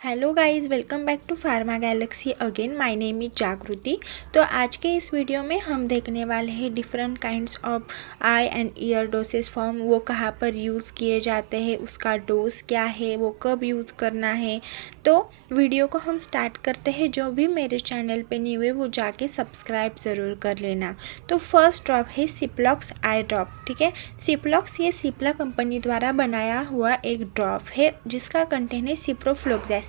Hello guys, welcome back to Pharma Galaxy again. My name is Jagriti. तो आज के इस वीडियो में हम देखने वाले हैं different kinds of I and year dosage form. वो कहाँ पर यूज़ किए जाते हैं, उसका डोज क्या है, वो कब यूज़ करना है। तो वीडियो को हम स्टार्ट करते हैं। जो भी मेरे चैनल पे न्यू है वो जाके सब्सक्राइब ज़रूर कर लेना। तो फर्स्ट ड्रॉप है सिप्लॉक्स आई ड्रॉप। ठीक है, सिप्लॉक्स ये सिप्ला कंपनी द्वारा बनाया हुआ एक ड्रॉप है जिसका कंटेंट है सिप्रोफ्लोक्सैसिन।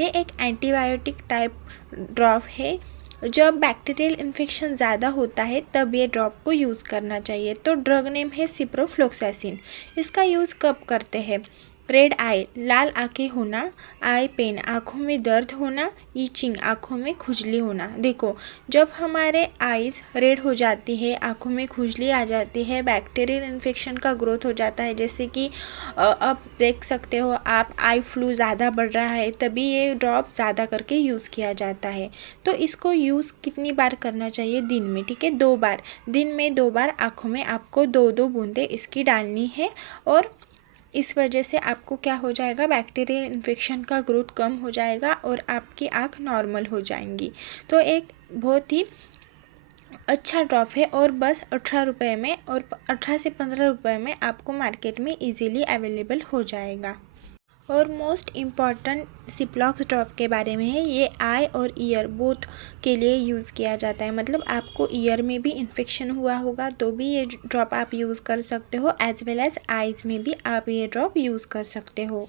ये एक एंटीबायोटिक टाइप ड्रॉप है। जब बैक्टीरियल इन्फेक्शन ज़्यादा होता है तब ये ड्रॉप को यूज़ करना चाहिए। तो ड्रग नेम है सिप्रोफ्लोक्सैसिन। इसका यूज़ कब करते हैं? रेड आई, लाल आंखें होना, आई पेन, आँखों में दर्द होना, ईचिंग, आँखों में खुजली होना। देखो, जब हमारे आईज रेड हो जाती है, आँखों में खुजली आ जाती है, बैक्टीरियल इन्फेक्शन का ग्रोथ हो जाता है, जैसे कि अब देख सकते हो आप, आई फ्लू ज़्यादा बढ़ रहा है, तभी ये ड्रॉप ज़्यादा करके यूज़ किया जाता है। तो इसको यूज़ कितनी बार करना चाहिए? दिन में। ठीक है, 2 बार। दिन में 2 बार आँखों में आपको 2-2 बूंदें इसकी डालनी है। और इस वजह से आपको क्या हो जाएगा, बैक्टीरियल इन्फेक्शन का ग्रोथ कम हो जाएगा और आपकी आँख नॉर्मल हो जाएंगी। तो एक बहुत ही अच्छा ड्रॉप है और बस 18 रुपये में और 18 से 15 रुपये में आपको मार्केट में इजीली अवेलेबल हो जाएगा। और मोस्ट इम्पॉर्टेंट सिप्लॉक्स ड्रॉप के बारे में है, ये आई और ईयर बोथ के लिए यूज़ किया जाता है। मतलब आपको ईयर में भी इन्फेक्शन हुआ होगा तो भी ये ड्रॉप आप यूज़ कर सकते हो, एज वेल एज आइज़ में भी आप ये ड्रॉप यूज़ कर सकते हो।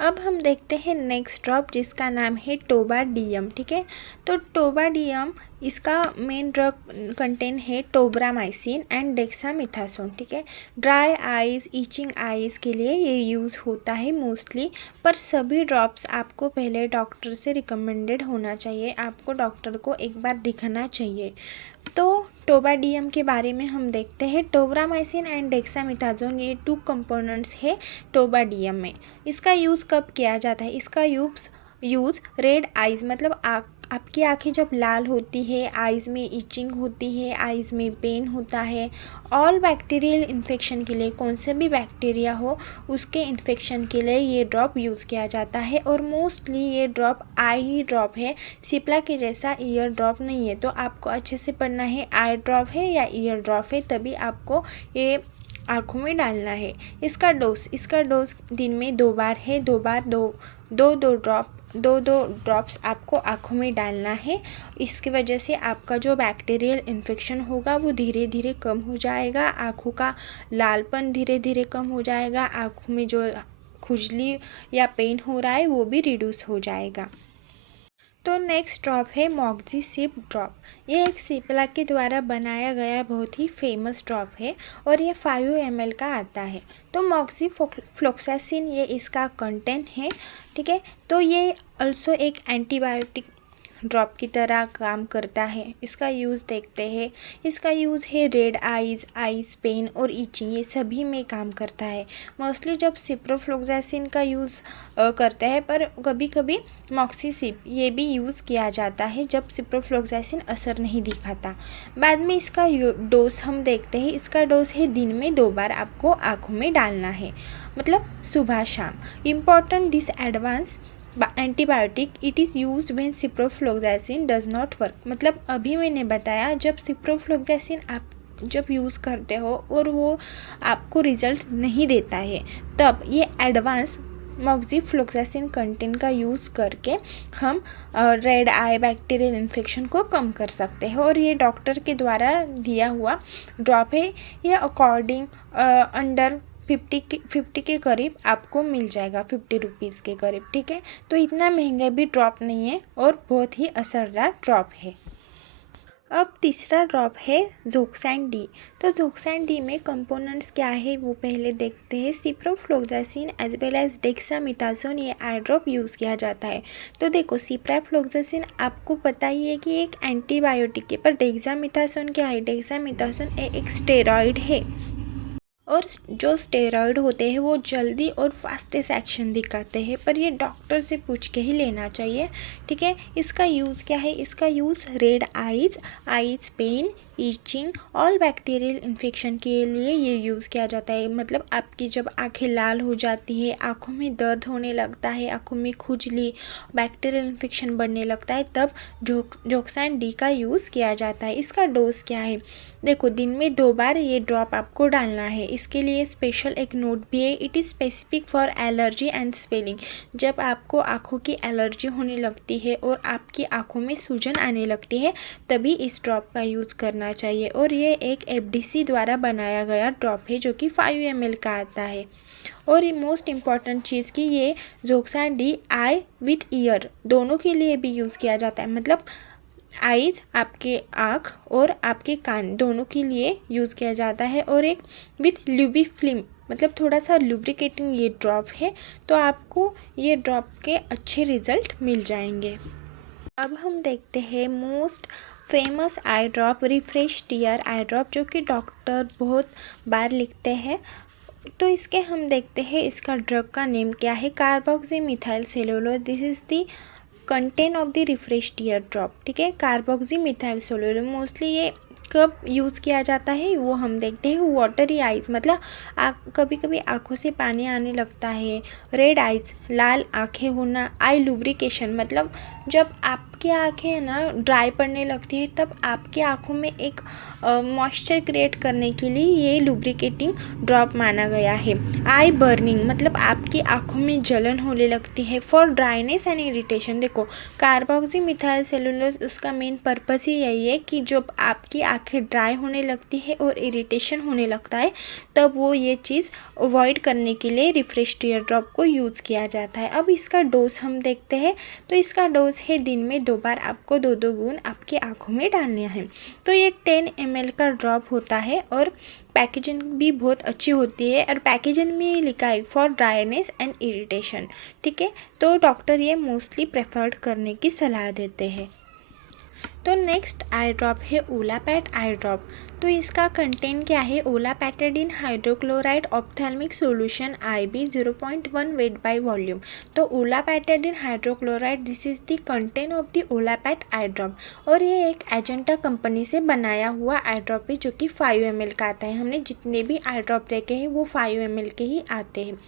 अब हम देखते हैं नेक्स्ट ड्रॉप जिसका नाम है टोबाडीयम। ठीक है, तो टोबाडीयम इसका मेन ड्रग कंटेंट है टोब्रामाइसिन एंड डेक्सामेथासोन। ठीक है, ड्राई आइज़, ईचिंग आइज़ के लिए ये यूज़ होता है मोस्टली। पर सभी ड्रॉप्स आपको पहले डॉक्टर से रिकमेंडेड होना चाहिए, आपको डॉक्टर को एक बार दिखाना चाहिए। तो टोबाडीयम के बारे में हम देखते हैं। टोब्रामाइसिन एंड डेक्सामेथासोन ये 2 कंपोनेंट्स है टोबाडीयम में। इसका यूज़ कब किया जाता है? इसका यूज़ रेड आइज़, मतलब आपकी आंखें जब लाल होती है, आइज़ में इचिंग होती है, आइज़ में पेन होता है, ऑल बैक्टीरियल इन्फेक्शन के लिए, कौन से भी बैक्टीरिया हो उसके इन्फेक्शन के लिए ये ड्रॉप यूज़ किया जाता है। और मोस्टली ये ड्रॉप आई ही ड्रॉप है, सिप्ला के जैसा ईयर ड्रॉप नहीं है। तो आपको अच्छे से पढ़ना है, आई ड्रॉप है या ईयर ड्रॉप है, तभी आपको ये आँखों में डालना है। इसका डोज दिन में 2 बार है, 2 बार 2 ड्रॉप्स आपको आँखों में डालना है। इसकी वजह से आपका जो बैक्टीरियल इन्फेक्शन होगा वो धीरे धीरे कम हो जाएगा, आँखों का लालपन धीरे धीरे कम हो जाएगा, आँखों में जो खुजली या पेन हो रहा है वो भी रिड्यूस हो जाएगा। तो नेक्स्ट ड्रॉप है मॉक्सीसिप ड्रॉप। ये एक सिप्ला के द्वारा बनाया गया बहुत ही फेमस ड्रॉप है और ये 5 ml का आता है। तो मॉक्सीफ्लोक्सासिन ये इसका कंटेंट है। ठीक है, तो ये अल्सो एक एंटीबायोटिक ड्रॉप की तरह काम करता है। इसका यूज़ देखते हैं। इसका यूज़ है रेड आइज़ पेन और ईचिंग, ये सभी में काम करता है। मोस्टली जब सिप्रोफ्लोक्सासिन का यूज़ करते हैं, पर कभी कभी मॉक्सीसिप ये भी यूज़ किया जाता है जब सिप्रोफ्लोक्सासिन असर नहीं दिखाता। बाद में इसका डोज हम देखते हैं। इसका डोज है दिन में 2 बार आपको आँखों में डालना है, मतलब सुबह शाम। Important this advance antibiotic it is use when ciprofloxacin does not work. मतलब अभी मैंने बताया, जब सिप्रोफ्लोक्सासिन आप जब यूज़ करते हो और वो आपको रिजल्ट नहीं देता है, तब ये एडवांस मॉक्सीफ्लोक्सासिन कंटेंट का यूज़ करके हम रेड आई बैक्टीरियल इन्फेक्शन को कम कर सकते हैं। और ये डॉक्टर के द्वारा दिया हुआ ड्रॉप है। ये अकॉर्डिंग अंडर 50 के करीब आपको मिल जाएगा, 50 रुपीज़ के करीब। ठीक है, तो इतना महंगा भी ड्रॉप नहीं है और बहुत ही असरदार ड्रॉप है। अब तीसरा ड्रॉप है ज़ोक्सैन डी। तो ज़ोक्सैन डी में कंपोनेंट्स क्या है वो पहले देखते हैं। Ciprofloxacin as well as dexamethasone ये आई ड्रॉप यूज़ किया जाता है। तो देखो, सिप्रोफ्लोक्सासिन आपको पता ही है कि एक एंटीबायोटिक है, पर डेक्सामेथासोन क्या है? डेक्सामेथासोन एक स्टेरॉइड है और जो स्टेरॉइड होते हैं वो जल्दी और फास्टेस्ट एक्शन दिखाते हैं, पर ये डॉक्टर से पूछ के ही लेना चाहिए। ठीक है, इसका यूज़ क्या है? इसका use red eyes pain, itching, all bacterial infection के लिए ये यूज़ किया जाता है। मतलब आपकी जब आँखें लाल हो जाती है, आँखों में दर्द होने लगता है, आँखों में खुजली, बैक्टीरियल इन्फेक्शन बढ़ने लगता है, तब ज़ोक्सान डी का यूज़ किया जाता है। इसका डोज क्या है? देखो, दिन में 2 बार ये ड्रॉप आपको डालना है। इसके लिए स्पेशल एक नोट भी है, it is specific for allergy and swelling. जब आपको आँखों की एलर्जी होने लगती है और आपकी आँखों में सूजन आने लगती है, तभी इस ड्रॉप का यूज़ करना चाहिए। और ये एक एफडीसी द्वारा बनाया गया ड्रॉप है जो कि 5 ml का आता है। और ये मोस्ट इम्पॉर्टेंट चीज़ कि ये ज़ोक्सान डी आई विथ ईयर दोनों के लिए भी यूज़ किया जाता है। मतलब आइज़, आपके आँख और आपके कान दोनों के लिए यूज़ किया जाता है। और एक विथ ल्यूबी फिल्म, मतलब थोड़ा सा लुब्रिकेटिंग ये ड्रॉप है, तो आपको ये ड्रॉप के अच्छे रिज़ल्ट मिल जाएंगे। अब हम देखते हैं most famous I drop, refresh tier I drop, जो कि डॉक्टर बहुत बार लिखते हैं। तो इसके हम देखते हैं इसका ड्रग का नेम क्या है, carboxymethyl cellulose. This is the content of the refresh tier drop. ठीक है, कार्बोक्सीमिथाइल सेलुलोज मोस्टली ये कब यूज़ किया जाता है वो हम देखते हैं। वाटरी आइज़, मतलब कभी कभी आँखों से पानी आने लगता है। रेड आइज़, लाल आँखें होना। आई लुब्रिकेशन, मतलब जब आपकी आँखें है ना ड्राई पड़ने लगती है, तब आपकी आँखों में एक मॉइस्चर क्रिएट करने के लिए ये लुब्रिकेटिंग ड्रॉप माना गया है। आई बर्निंग, मतलब आपकी आँखों में जलन होने लगती है। फॉर ड्राइनेस एंड इरिटेशन, देखो कार्बोक्सीमिथाइल सेलुलोज उसका मेन पर्पस ही यही है कि जब आपकी आँखें ड्राई होने लगती है और इरिटेशन होने लगता है, तब वो ये चीज़ अवॉइड करने के लिए रिफ्रेश टीयर ड्रॉप को यूज़ किया जाता है। अब इसका डोज हम देखते हैं। तो इसका डोज है दिन में 2 बार आपको 2-2 बूंद आपकी आँखों में डालने हैं। तो ये 10 ml का ड्रॉप होता है और पैकेजिंग भी बहुत अच्छी होती है। और पैकेजिंग में लिखा है फॉर ड्राइनेस एंड इरिटेशन। ठीक है, तो डॉक्टर ये मोस्टली प्रेफर्ड करने की सलाह देते हैं। तो नेक्स्ट आई ड्रॉप है ओलापैट आई ड्रॉप। तो इसका कंटेंट क्या है, olopatadine hydrochloride ophthalmic solution IB 0.1 weight by volume. तो olopatadine hydrochloride, this is the content of the Olopat eye drop. और ये एक एजेंटा कंपनी से बनाया हुआ आई ड्रॉप है जो कि 5 ml का आता है। हमने जितने भी आई ड्रॉप देखे हैं वो 5 ml के ही आते हैं।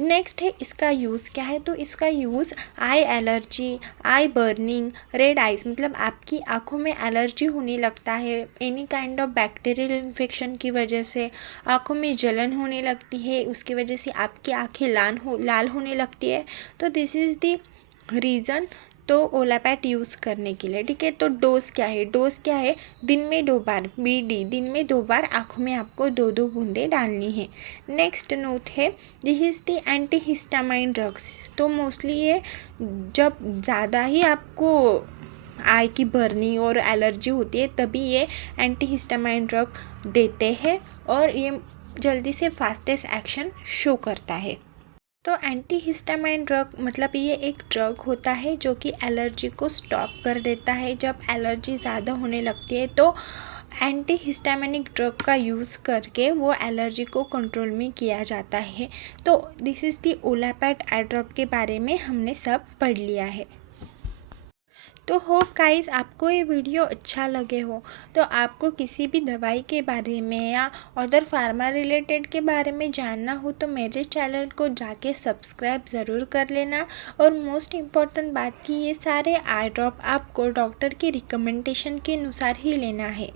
नेक्स्ट है इसका यूज़ क्या है। तो इसका यूज़ आई एलर्जी, आई बर्निंग, रेड आइज़, मतलब आपकी आँखों में एलर्जी होने लगता है any kind of bacterial infection की वजह से, आँखों में जलन होने लगती है, उसकी वजह से आपकी आँखें लाल होने लगती है। तो दिस इज़ द रीज़न तो ओलापैट यूज़ करने के लिए। ठीक है, तो डोज क्या है, डोज क्या है, दिन में 2 बार BD, दिन में 2 बार आँखों में आपको 2-2 बूंदें डालनी है। नेक्स्ट नोट है, this is the antihistamine drugs. तो मोस्टली ये जब ज़्यादा ही आपको आई की बर्निंग और एलर्जी होती है तभी ये एंटीहिस्टामाइन ड्रग देते हैं और ये जल्दी से फास्टेस्ट एक्शन शो करता है। तो एंटीहिस्टामाइन ड्रग मतलब ये एक ड्रग होता है जो कि एलर्जी को स्टॉप कर देता है। जब एलर्जी ज़्यादा होने लगती है तो एंटीहिस्टामिनिक ड्रग का यूज़ करके वो एलर्जी को कंट्रोल में किया जाता है। तो this is the Olopat eye drop के बारे में हमने सब पढ़ लिया है। तो होप गाइस आपको ये वीडियो अच्छा लगे हो। तो आपको किसी भी दवाई के बारे में या अदर फार्मा रिलेटेड के बारे में जानना हो तो मेरे चैनल को जाके सब्सक्राइब ज़रूर कर लेना। और मोस्ट इम्पॉर्टेंट बात कि ये सारे आई ड्रॉप आपको डॉक्टर की रिकमेंडेशन के अनुसार ही लेना है।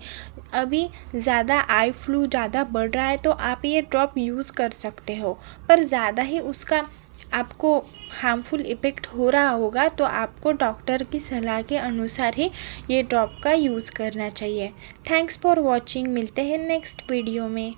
अभी ज़्यादा आई फ्लू ज़्यादा बढ़ रहा है तो आप ये ड्रॉप यूज़ कर सकते हो, पर ज़्यादा ही उसका आपको हार्मफुल इफ़ेक्ट हो रहा होगा तो आपको डॉक्टर की सलाह के अनुसार ही ये ड्रॉप का यूज़ करना चाहिए। थैंक्स फॉर वॉचिंग, मिलते हैं नेक्स्ट वीडियो में।